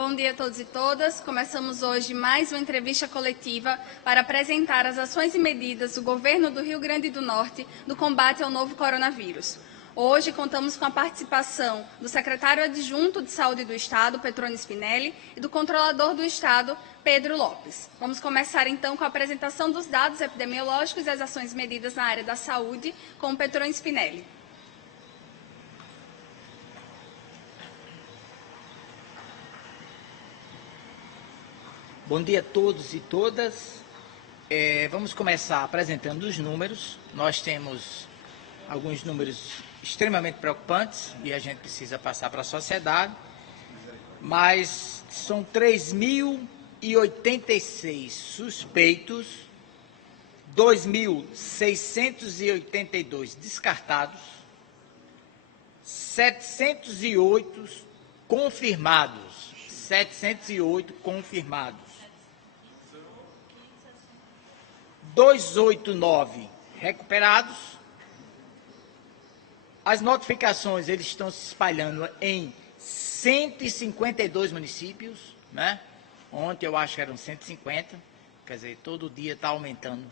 Bom dia a todos e todas. Começamos hoje mais uma entrevista coletiva para apresentar as ações e medidas do governo do Rio Grande do Norte no combate ao novo coronavírus. Hoje contamos com a participação do secretário adjunto de Saúde do Estado, Petrone Spinelli, e do controlador do Estado, Pedro Lopes. Vamos começar então com a apresentação dos dados epidemiológicos e as ações e medidas na área da saúde com o Petrone Spinelli. Bom dia a todos e todas. Vamos começar apresentando os números. Nós temos alguns números extremamente preocupantes e a gente precisa passar para a sociedade, mas são 3.086 suspeitos, 2.682 descartados, 708 confirmados, 708 confirmados. 289 recuperados. As notificações eles estão se espalhando em 152 municípios, né? Ontem eu acho que eram 150, quer dizer, todo dia está aumentando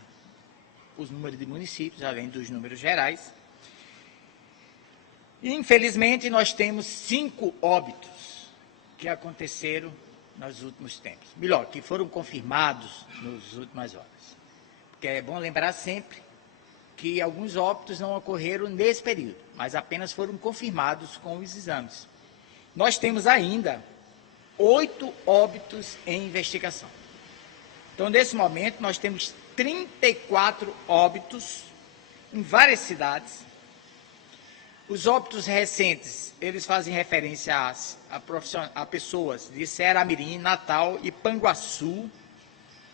os números de municípios, além dos números gerais. E, infelizmente, nós temos 5 óbitos que aconteceram nos últimos tempos. Melhor, que foram confirmados nas últimas horas. Porque é bom lembrar sempre que alguns óbitos não ocorreram nesse período, mas apenas foram confirmados com os exames. Nós temos ainda 8 óbitos em investigação. Então, nesse momento, nós temos 34 óbitos em várias cidades. Os óbitos recentes, eles fazem referência a pessoas de Ceará-Mirim, Natal, Ipanguaçu,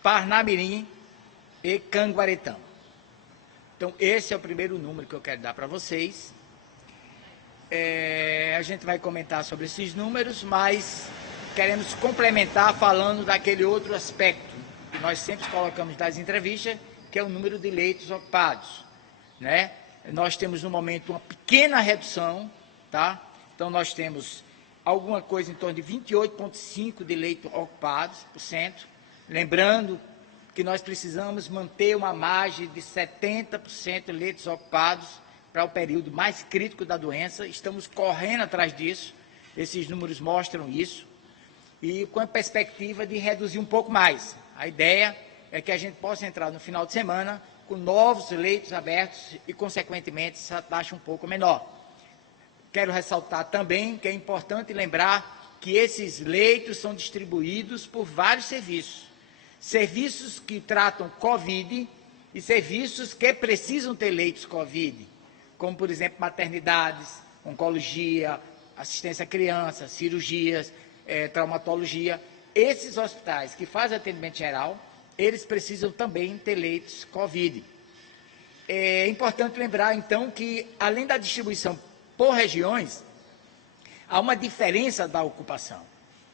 Parnamirim e Canguaretama. Então, esse é o primeiro número que eu quero dar para vocês. A gente vai comentar sobre esses números, mas queremos complementar falando daquele outro aspecto que nós sempre colocamos nas entrevistas, que é o número de leitos ocupados, né? Nós temos, no momento, uma pequena redução, tá? Então, nós temos alguma coisa em torno de 28,5% de leitos ocupados, lembrando que nós precisamos manter uma margem de 70% de leitos ocupados para o período mais crítico da doença. Estamos correndo atrás disso, esses números mostram isso, e com a perspectiva de reduzir um pouco mais. A ideia é que a gente possa entrar no final de semana com novos leitos abertos e, consequentemente, essa taxa um pouco menor. Quero ressaltar também que é importante lembrar que esses leitos são distribuídos por vários serviços. Serviços que tratam Covid e serviços que precisam ter leitos Covid, como, por exemplo, maternidades, oncologia, assistência à criança, cirurgias, traumatologia. Esses hospitais que fazem atendimento geral, eles precisam também ter leitos Covid. É importante lembrar, então, que, além da distribuição por regiões, há uma diferença da ocupação.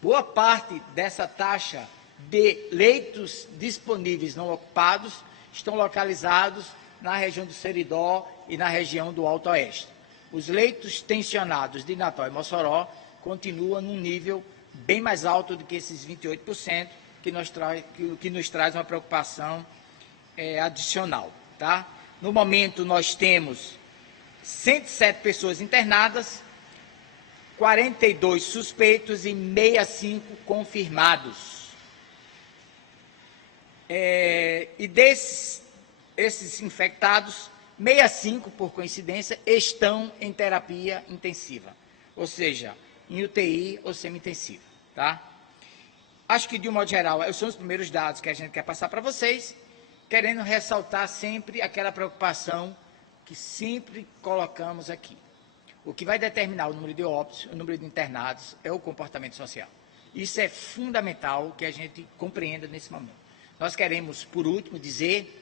Boa parte dessa taxa de leitos disponíveis não ocupados estão localizados na região do Seridó e na região do Alto Oeste. Os leitos tensionados de Natal e Mossoró continuam num nível bem mais alto do que esses 28%, que nos traz uma preocupação adicional. Tá? No momento, nós temos 107 pessoas internadas, 42 suspeitos e 65 confirmados. E esses infectados, 65, por coincidência, estão em terapia intensiva, ou seja, em UTI ou semi-intensiva. Tá? Acho que, de um modo geral, esses são os primeiros dados que a gente quer passar para vocês, querendo ressaltar sempre aquela preocupação que sempre colocamos aqui. O que vai determinar o número de óbitos, o número de internados, é o comportamento social. Isso é fundamental que a gente compreenda nesse momento. Nós queremos, por último, dizer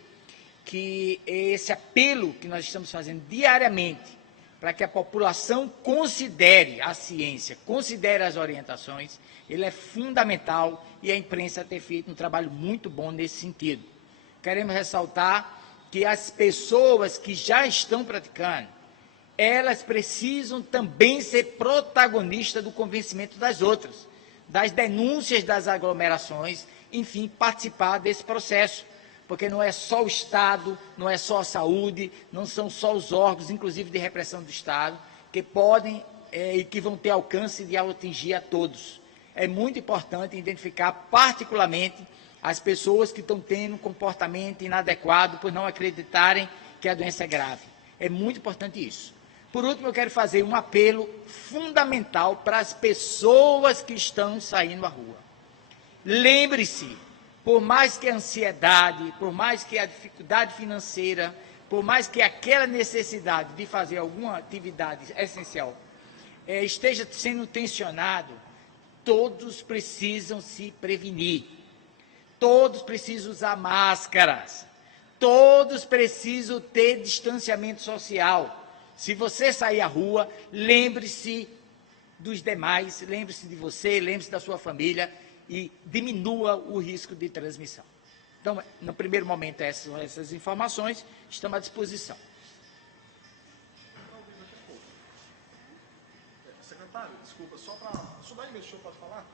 que esse apelo que nós estamos fazendo diariamente para que a população considere a ciência, considere as orientações, ele é fundamental e a imprensa tem feito um trabalho muito bom nesse sentido. Queremos ressaltar que as pessoas que já estão praticando, elas precisam também ser protagonistas do convencimento das outras. das denúncias das aglomerações, enfim, participar desse processo, porque não é só o Estado, não é só a saúde, não são só os órgãos, inclusive de repressão do Estado, que podem e que vão ter alcance de atingir a todos. É muito importante identificar particularmente as pessoas que estão tendo um comportamento inadequado por não acreditarem que a doença é grave. É muito importante isso. Por último, eu quero fazer um apelo fundamental para as pessoas que estão saindo à rua. Lembre-se, por mais que a ansiedade, por mais que a dificuldade financeira, por mais que aquela necessidade de fazer alguma atividade essencial esteja sendo tensionado, todos precisam se prevenir. Todos precisam usar máscaras. Todos precisam ter distanciamento social. Se você sair à rua, lembre-se dos demais, lembre-se de você, lembre-se da sua família e diminua o risco de transmissão. Então, no primeiro momento, essas informações estão à disposição. Secretário, desculpa, só para... O senhor da investiu, pode falar?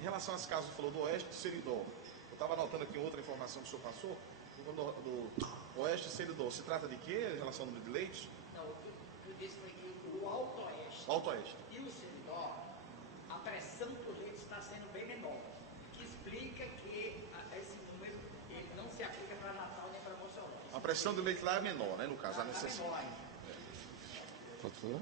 Em relação às casas, falou do Oeste e Seridó. Eu estava anotando aqui outra informação que o senhor passou, do Oeste e Seridó. Se trata de quê, em relação ao número de leitos? Não, o que eu disse foi que o Alto Oeste, Alto Oeste e o Seridó, a pressão por leitos está sendo bem menor, que explica que esse número ele não se aplica para Natal nem para Bolsonaro. A pressão do leito lá é menor, né, no caso, a necessidade. Pode falar?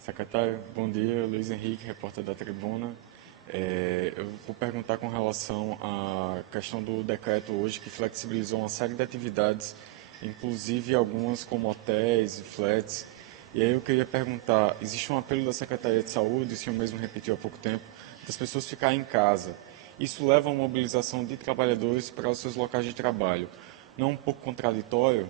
Secretário, bom dia. Luiz Henrique, repórter da Tribuna. Eu vou perguntar com relação à questão do decreto hoje que flexibilizou uma série de atividades, inclusive algumas como hotéis e flats. E aí eu queria perguntar, existe um apelo da Secretaria de Saúde, o senhor mesmo repetiu há pouco tempo, das pessoas ficarem em casa. Isso leva a uma mobilização de trabalhadores para os seus locais de trabalho. Não é um pouco contraditório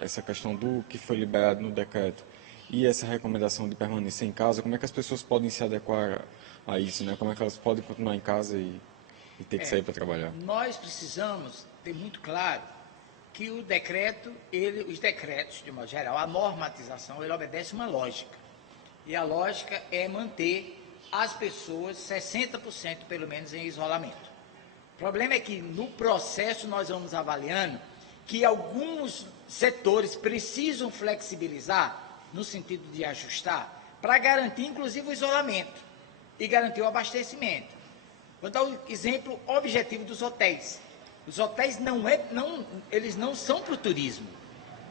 essa questão do que foi liberado no decreto e essa recomendação de permanecer em casa? Como é que as pessoas podem se adequar a isso, né? Como é que elas podem continuar em casa e ter que sair para trabalhar? Nós precisamos ter muito claro que o decreto, os decretos, de modo geral, a normatização, ele obedece uma lógica. E a lógica é manter as pessoas 60% pelo menos em isolamento. O problema é que no processo nós vamos avaliando que alguns setores precisam flexibilizar no sentido de ajustar para garantir inclusive o isolamento e garantir o abastecimento. Vou dar o exemplo objetivo dos hotéis. Os hotéis eles não são para o turismo.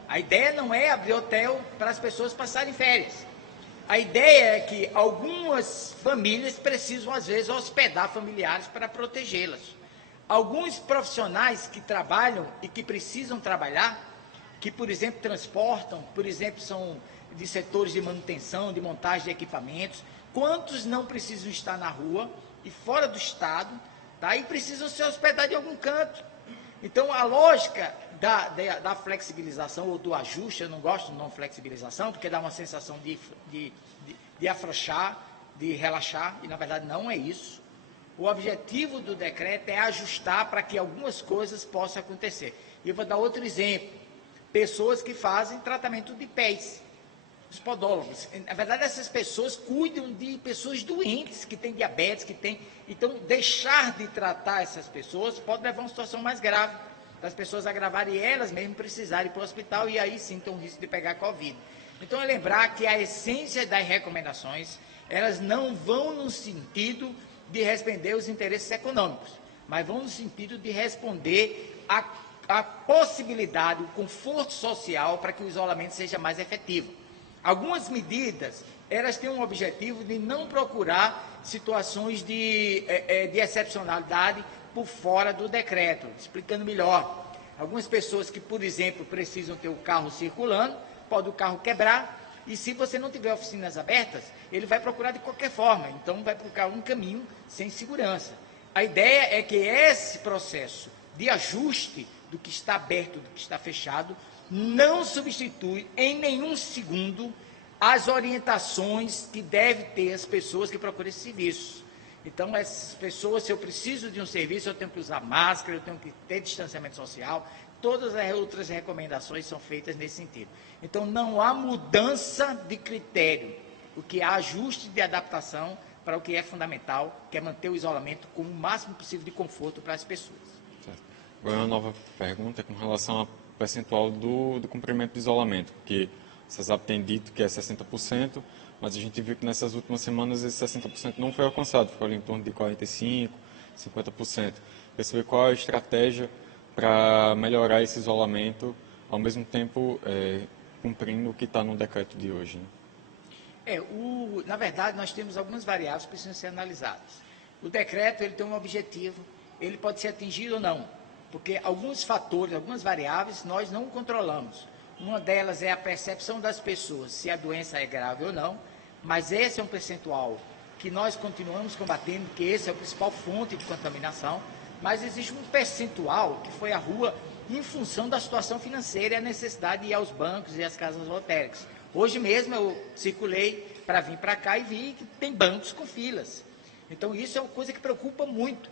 A ideia não é abrir hotel para as pessoas passarem férias. A ideia é que algumas famílias precisam, às vezes, hospedar familiares para protegê-las. Alguns profissionais que trabalham e que precisam trabalhar, que, por exemplo, transportam, por exemplo, são de setores de manutenção, de montagem de equipamentos, quantos não precisam estar na rua e fora do estado, tá? E precisam se hospedar de algum canto. Então, a lógica da flexibilização ou do ajuste, eu não gosto de não flexibilização, porque dá uma sensação de afrouxar, de relaxar, e na verdade não é isso. O objetivo do decreto é ajustar para que algumas coisas possam acontecer. E eu vou dar outro exemplo. Pessoas que fazem tratamento de pés, os podólogos. Na verdade, essas pessoas cuidam de pessoas doentes, que têm diabetes, que têm... Então, deixar de tratar essas pessoas pode levar a uma situação mais grave, das pessoas agravarem e elas mesmas precisarem ir para o hospital e aí sim tem um risco de pegar Covid. Então, é lembrar que a essência das recomendações, elas não vão no sentido de responder os interesses econômicos, mas vão no sentido de responder a possibilidade, o conforto social para que o isolamento seja mais efetivo. Algumas medidas, elas têm um objetivo de não procurar situações de excepcionalidade por fora do decreto. Explicando melhor, algumas pessoas que, por exemplo, precisam ter o carro circulando, pode o carro quebrar, e se você não tiver oficinas abertas, ele vai procurar de qualquer forma, então vai procurar um caminho sem segurança. A ideia é que esse processo de ajuste do que está aberto, do que está fechado, não substitui em nenhum segundo as orientações que devem ter as pessoas que procuram esse serviço. Então, essas pessoas, se eu preciso de um serviço, eu tenho que usar máscara, eu tenho que ter distanciamento social, todas as outras recomendações são feitas nesse sentido. Então, não há mudança de critério, o que há ajuste de adaptação para o que é fundamental, que é manter o isolamento com o máximo possível de conforto para as pessoas. Certo. Agora, uma nova pergunta com relação ao percentual do cumprimento do isolamento, porque o CESAP tem dito que é 60%, mas a gente viu que nessas últimas semanas esse 60% não foi alcançado, ficou ali em torno de 45%, 50%. Quer saber qual é a estratégia para melhorar esse isolamento, ao mesmo tempo cumprindo o que está no decreto de hoje, né? Na verdade, nós temos algumas variáveis que precisam ser analisadas. O decreto ele tem um objetivo, ele pode ser atingido ou não, porque alguns fatores, algumas variáveis, nós não controlamos. Uma delas é a percepção das pessoas, se a doença é grave ou não, mas esse é um percentual que nós continuamos combatendo, que esse é a principal fonte de contaminação, mas existe um percentual que foi à rua em função da situação financeira e a necessidade de ir aos bancos e às casas lotéricas. Hoje mesmo eu circulei para vir para cá e vi que tem bancos com filas. Então isso é uma coisa que preocupa muito.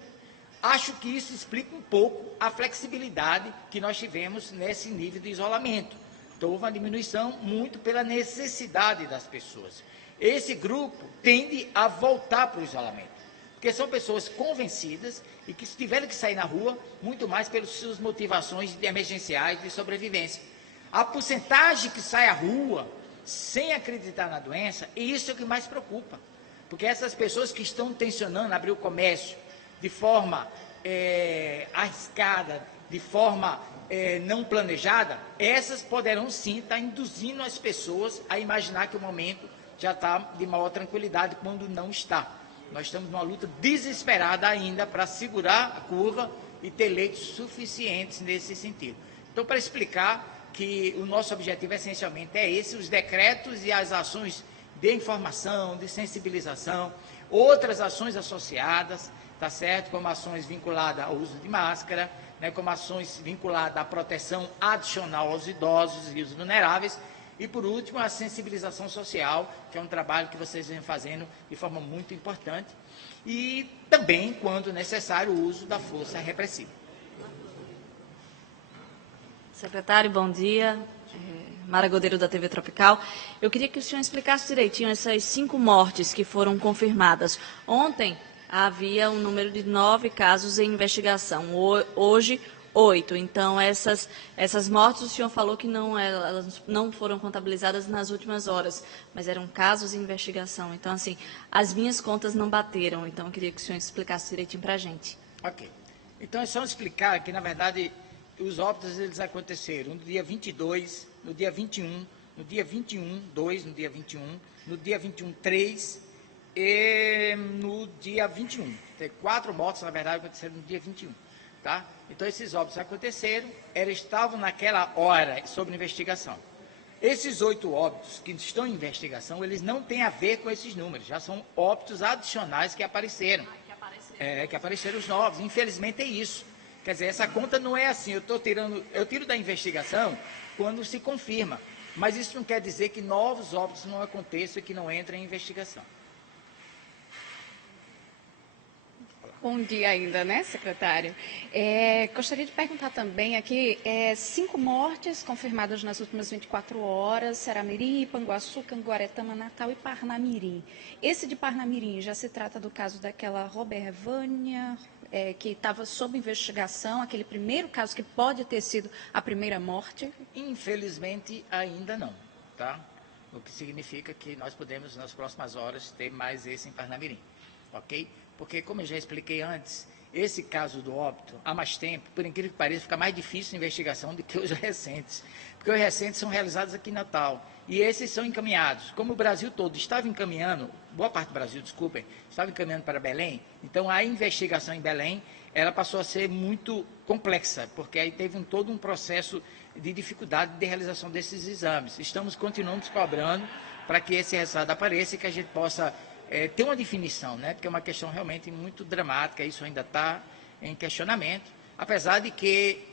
Acho que isso explica um pouco a flexibilidade que nós tivemos nesse nível de isolamento. Então houve uma diminuição muito pela necessidade das pessoas. Esse grupo tende a voltar para o isolamento, porque são pessoas convencidas e que tiveram que sair na rua muito mais pelas suas motivações emergenciais de sobrevivência. A porcentagem que sai à rua sem acreditar na doença, e isso é o que mais preocupa, porque essas pessoas que estão tensionando abrir o comércio de forma arriscada, de forma não planejada, essas poderão sim estar induzindo as pessoas a imaginar que o momento já está de maior tranquilidade, quando não está. Nós estamos numa luta desesperada ainda para segurar a curva e ter leitos suficientes nesse sentido. Então, para explicar que o nosso objetivo essencialmente é esse, os decretos e as ações de informação, de sensibilização, outras ações associadas, tá certo? Como ações vinculadas ao uso de máscara, né, como ações vinculadas à proteção adicional aos idosos e os vulneráveis, e por último a sensibilização social, que é um trabalho que vocês vêm fazendo de forma muito importante, e também, quando necessário, o uso da força repressiva. Secretário, bom dia. Mara Godeiro, da TV Tropical. Eu queria que o senhor explicasse direitinho essas 5 mortes que foram confirmadas. Ontem havia um número de 9 casos em investigação, hoje 8. Então, essas mortes, o senhor falou que elas não foram contabilizadas nas últimas horas, mas eram casos em investigação. Então, assim, as minhas contas não bateram. Então, eu queria que o senhor explicasse direitinho para a gente. Ok. Então, é só explicar que, na verdade, os óbitos eles aconteceram no dia 22, no dia 21, no dia 21, 2, no dia 21, no dia 21, 3 e no dia 21. Tem 4 mortes, na verdade, aconteceram no dia 21. Tá? Então, esses óbitos aconteceram, eles estavam naquela hora sob investigação. Esses 8 óbitos que estão em investigação, eles não têm a ver com esses números, já são óbitos adicionais que apareceram. Que apareceram os novos, infelizmente é isso. Quer dizer, essa conta não é assim, eu tiro da investigação quando se confirma, mas isso não quer dizer que novos óbitos não aconteçam e que não entrem em investigação. Bom dia ainda, né, secretário? Gostaria de perguntar também aqui, 5 mortes confirmadas nas últimas 24 horas, Ceramiri, Panguaçu, Canguaretama, Natal e Parnamirim. Esse de Parnamirim já se trata do caso daquela Robervânia, que estava sob investigação, aquele primeiro caso que pode ter sido a primeira morte? Infelizmente, ainda não, tá? O que significa que nós podemos, nas próximas horas, ter mais esse em Parnamirim, ok? Porque, como eu já expliquei antes, esse caso do óbito, há mais tempo, por incrível que pareça, fica mais difícil a investigação do que os recentes. Porque os recentes são realizados aqui em Natal. E esses são encaminhados. Como o Brasil todo estava encaminhando, boa parte do Brasil, desculpem, estava encaminhando para Belém, então a investigação em Belém, ela passou a ser muito complexa, porque aí teve todo um processo de dificuldade de realização desses exames. Continuamos cobrando para que esse resultado apareça e que a gente possa ter uma definição, né? Porque é uma questão realmente muito dramática, isso ainda está em questionamento, apesar de que,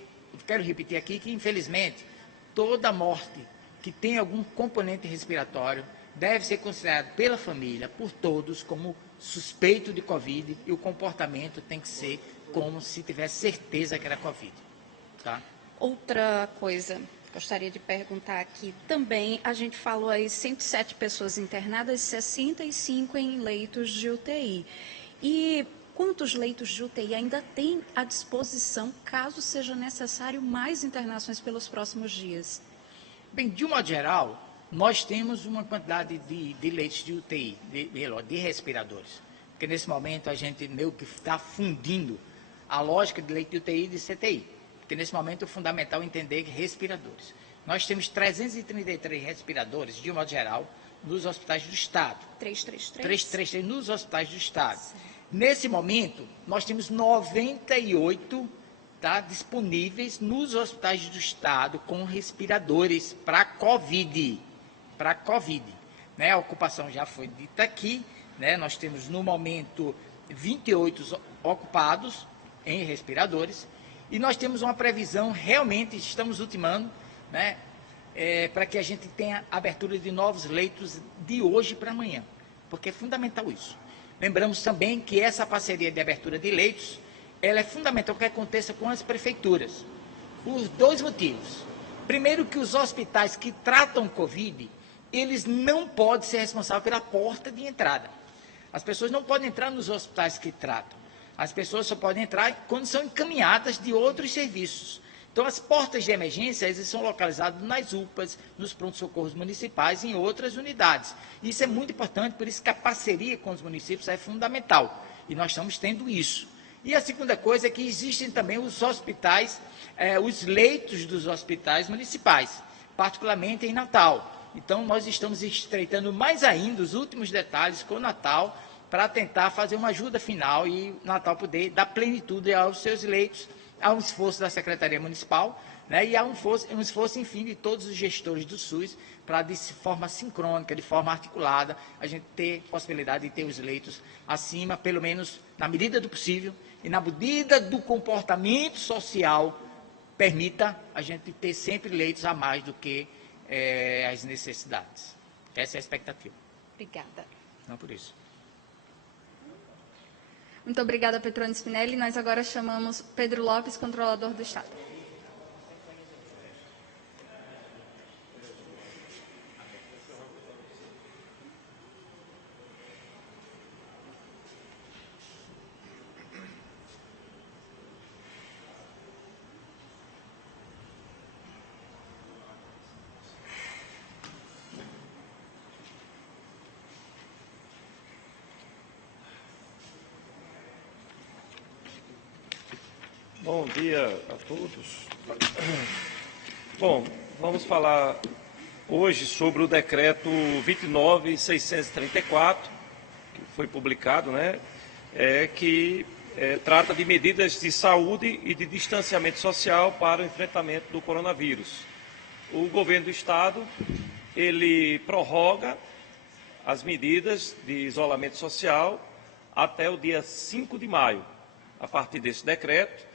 quero repetir aqui, que infelizmente toda morte que tem algum componente respiratório deve ser considerada pela família, por todos, como suspeito de Covid, e o comportamento tem que ser como se tivesse certeza que era Covid. Tá? Outra coisa, gostaria de perguntar aqui também, a gente falou aí 107 pessoas internadas, 65 em leitos de UTI. E quantos leitos de UTI ainda tem à disposição, caso seja necessário mais internações pelos próximos dias? Bem, de um modo geral, nós temos uma quantidade de leitos de UTI, de respiradores. Porque nesse momento a gente meio que está fundindo a lógica de leito de UTI e de CTI. Porque nesse momento é fundamental entender que respiradores. Nós temos 333 respiradores, de um modo geral, nos hospitais do Estado. 333 nos hospitais do Estado. Sim. Nesse momento, nós temos 98 disponíveis nos hospitais do Estado com respiradores para COVID. Né? A ocupação já foi dita aqui, né? Nós temos no momento 28 ocupados em respiradores e nós temos uma previsão, realmente estamos ultimando, né? Para que a gente tenha abertura de novos leitos de hoje para amanhã, porque é fundamental isso. Lembramos também que essa parceria de abertura de leitos, ela é fundamental que aconteça com as prefeituras, por 2 motivos. Primeiro, que os hospitais que tratam Covid, eles não podem ser responsáveis pela porta de entrada. As pessoas não podem entrar nos hospitais que tratam. As pessoas só podem entrar quando são encaminhadas de outros serviços. Então, as portas de emergência, eles são localizadas nas UPAs, nos pronto-socorros municipais e em outras unidades. Isso é muito importante, por isso que a parceria com os municípios é fundamental. E nós estamos tendo isso. E a segunda coisa é que existem também os hospitais, os leitos dos hospitais municipais, particularmente em Natal. Então, nós estamos estreitando mais ainda os últimos detalhes com o Natal, para tentar fazer uma ajuda final e o Natal poder dar plenitude aos seus leitos, há um esforço da Secretaria Municipal, né, e há um esforço, enfim, de todos os gestores do SUS, para de forma sincrônica, de forma articulada, a gente ter possibilidade de ter os leitos acima, pelo menos na medida do possível, e na medida do comportamento social, permita a gente ter sempre leitos a mais do que as necessidades. Essa é a expectativa. Obrigada. Não por isso. Muito obrigada, Petrone Spinelli. Nós agora chamamos Pedro Lopes, controlador do Estado. Bom dia a todos. Bom, vamos falar hoje sobre o decreto 29.634, que foi publicado, né, que trata de medidas de saúde e de distanciamento social para o enfrentamento do coronavírus. O governo do Estado, ele prorroga as medidas de isolamento social até o dia 5 de maio, a partir desse decreto,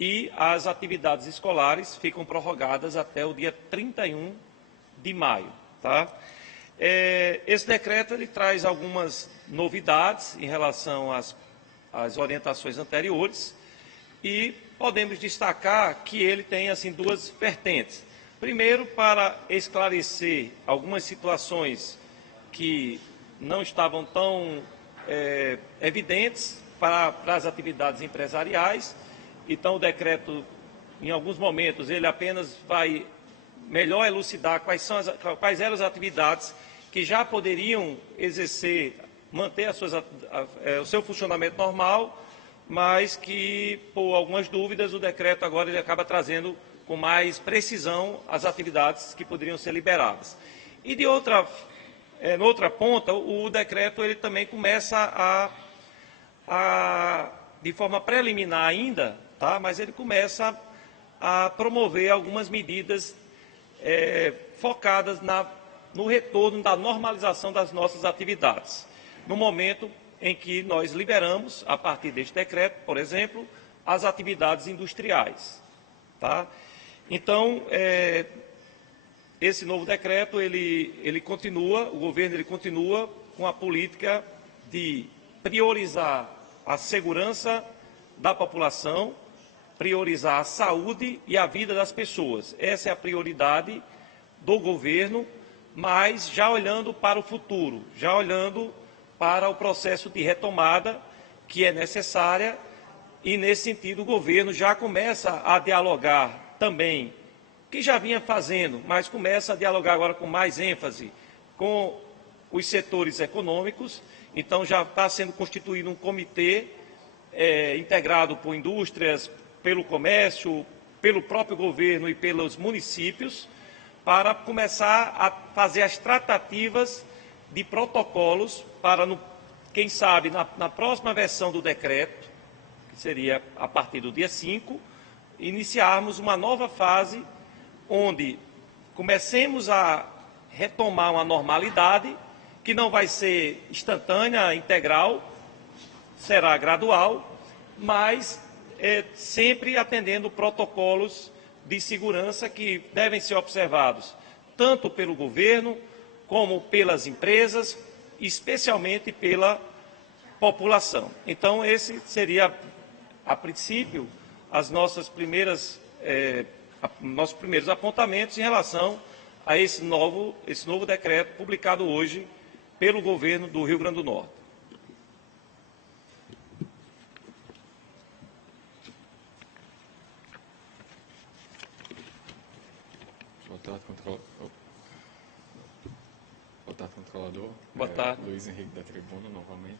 e as atividades escolares ficam prorrogadas até o dia 31 de maio. Tá? Esse decreto ele traz algumas novidades em relação às orientações anteriores e podemos destacar que ele tem assim, 2 vertentes. Primeiro, para esclarecer algumas situações que não estavam tão evidentes para as atividades empresariais. Então, o decreto, em alguns momentos, ele apenas vai melhor elucidar quais eram as atividades que já poderiam exercer, manter o seu funcionamento normal, mas que, por algumas dúvidas, o decreto agora ele acaba trazendo com mais precisão as atividades que poderiam ser liberadas. E, de outra ponta, o decreto ele também começa de forma preliminar ainda, tá? Mas ele começa a promover algumas medidas focadas no retorno da normalização das nossas atividades. No momento em que nós liberamos, a partir deste decreto, por exemplo, as atividades industriais. Tá? Então, esse novo decreto, ele continua, o governo ele continua com a política de priorizar a segurança da população, priorizar a saúde e a vida das pessoas. Essa é a prioridade do governo, mas já olhando para o futuro, já olhando para o processo de retomada que é necessária, e nesse sentido o governo já começa a dialogar também, que já vinha fazendo, mas começa a dialogar agora com mais ênfase com os setores econômicos. Então já está sendo constituído um comitê integrado por indústrias, pelo comércio, pelo próprio governo e pelos municípios, para começar a fazer as tratativas de protocolos para, quem sabe, na próxima versão do decreto, que seria a partir do dia 5, iniciarmos uma nova fase onde comecemos a retomar uma normalidade que não vai ser instantânea, integral, será gradual, mas sempre atendendo protocolos de segurança que devem ser observados tanto pelo governo como pelas empresas, especialmente pela população. Então, esse seria, a princípio, nossos primeiros apontamentos em relação a esse novo decreto publicado hoje pelo governo do Rio Grande do Norte. Boa tarde, controlador. Boa tarde. Luiz Henrique da Tribuna, novamente.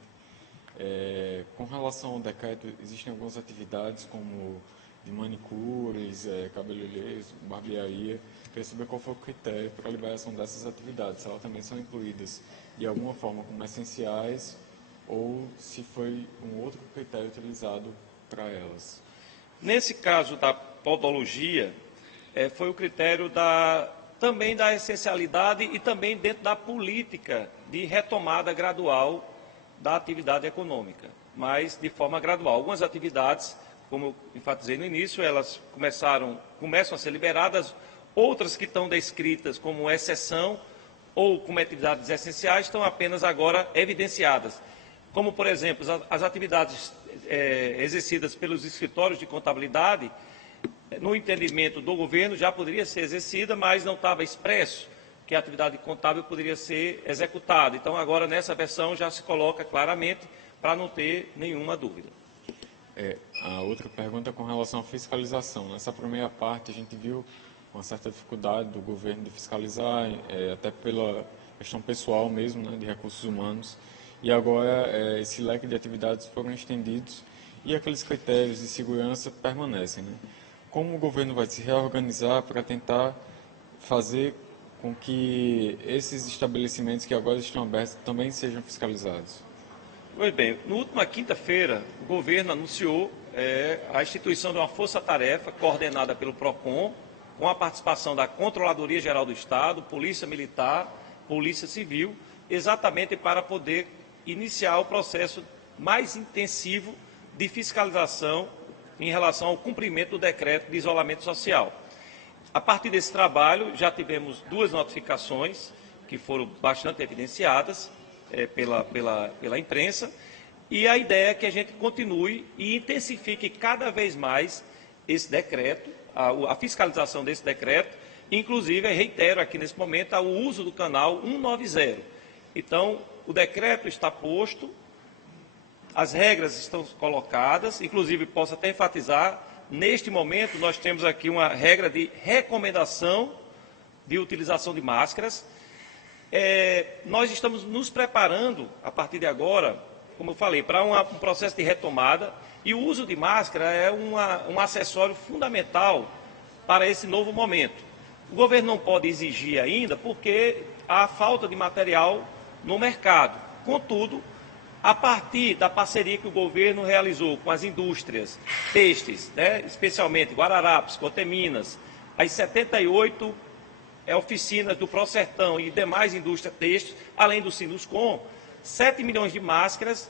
Com relação ao decreto, existem algumas atividades como de manicures, cabeleireiros, barbearia. Queria saber qual foi o critério para a liberação dessas atividades, se elas também são incluídas de alguma forma como essenciais ou se foi um outro critério utilizado para elas. Nesse caso da podologia, foi o critério também da essencialidade e também dentro da política de retomada gradual da atividade econômica, mas de forma gradual. Algumas atividades, como eu enfatizei no início, elas começam a ser liberadas, outras que estão descritas como exceção ou como atividades essenciais estão apenas agora evidenciadas, como, por exemplo, as atividades exercidas pelos escritórios de contabilidade. No entendimento do governo já poderia ser exercida, mas não estava expresso que a atividade contábil poderia ser executada. Então, agora, nessa versão, já se coloca claramente para não ter nenhuma dúvida. A outra pergunta é com relação à fiscalização. Nessa primeira parte, a gente viu uma certa dificuldade do governo de fiscalizar, até pela questão pessoal mesmo, né, de recursos humanos. E agora, esse leque de atividades foram estendidos e aqueles critérios de segurança permanecem, né? Como o governo vai se reorganizar para tentar fazer com que esses estabelecimentos que agora estão abertos também sejam fiscalizados? Pois bem, na última quinta-feira, o governo anunciou a instituição de uma força-tarefa coordenada pelo PROCON, com a participação da Controladoria Geral do Estado, Polícia Militar, Polícia Civil, exatamente para poder iniciar o processo mais intensivo de fiscalização em relação ao cumprimento do decreto de isolamento social. A partir desse trabalho, já tivemos 2 notificações que foram bastante evidenciadas pela imprensa, e a ideia é que a gente continue e intensifique cada vez mais esse decreto, a fiscalização desse decreto. Inclusive, reitero aqui nesse momento o uso do canal 190. Então, o decreto está posto, as regras estão colocadas, inclusive posso até enfatizar, neste momento nós temos aqui uma regra de recomendação de utilização de máscaras. Nós estamos nos preparando, a partir de agora, como eu falei, para um processo de retomada, e o uso de máscara é um acessório fundamental para esse novo momento. O governo não pode exigir ainda porque há falta de material no mercado. Contudo, a partir da parceria que o governo realizou com as indústrias têxteis, né, especialmente Guararapes, Coteminas, as 78 oficinas do Prosertão e demais indústrias têxteis, além do Sinuscom, 7 milhões de máscaras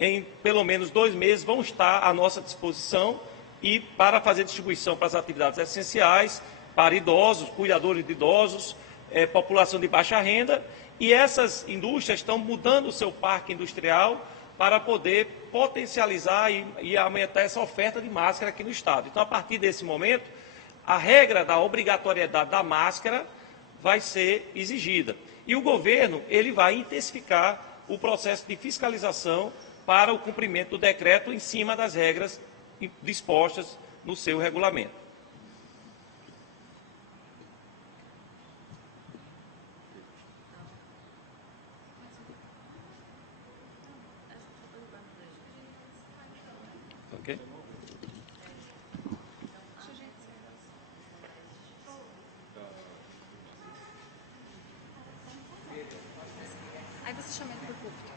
em pelo menos 2 meses vão estar à nossa disposição e para fazer distribuição para as atividades essenciais, para idosos, cuidadores de idosos, população de baixa renda. E essas indústrias estão mudando o seu parque industrial para poder potencializar e aumentar essa oferta de máscara aqui no Estado. Então, a partir desse momento, a regra da obrigatoriedade da máscara vai ser exigida. E o governo ele vai intensificar o processo de fiscalização para o cumprimento do decreto em cima das regras dispostas no seu regulamento. Ok? Aí você chama ele para o púlpito.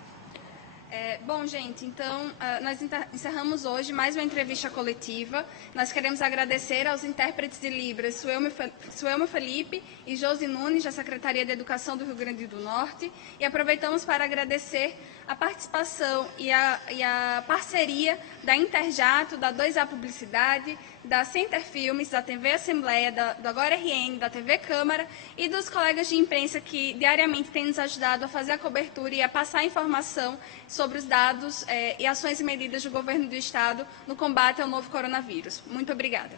Bom, gente, então, nós encerramos hoje mais uma entrevista coletiva. Nós queremos agradecer aos intérpretes de Libras, Suelma Felipe e Josi Nunes, da Secretaria de Educação do Rio Grande do Norte, e aproveitamos para agradecer a participação e a parceria da Interjato, da 2A Publicidade, da Center Filmes, da TV Assembleia, do Agora RN, da TV Câmara e dos colegas de imprensa que diariamente têm nos ajudado a fazer a cobertura e a passar informação sobre os dados e ações e medidas do governo do Estado no combate ao novo coronavírus. Muito obrigada.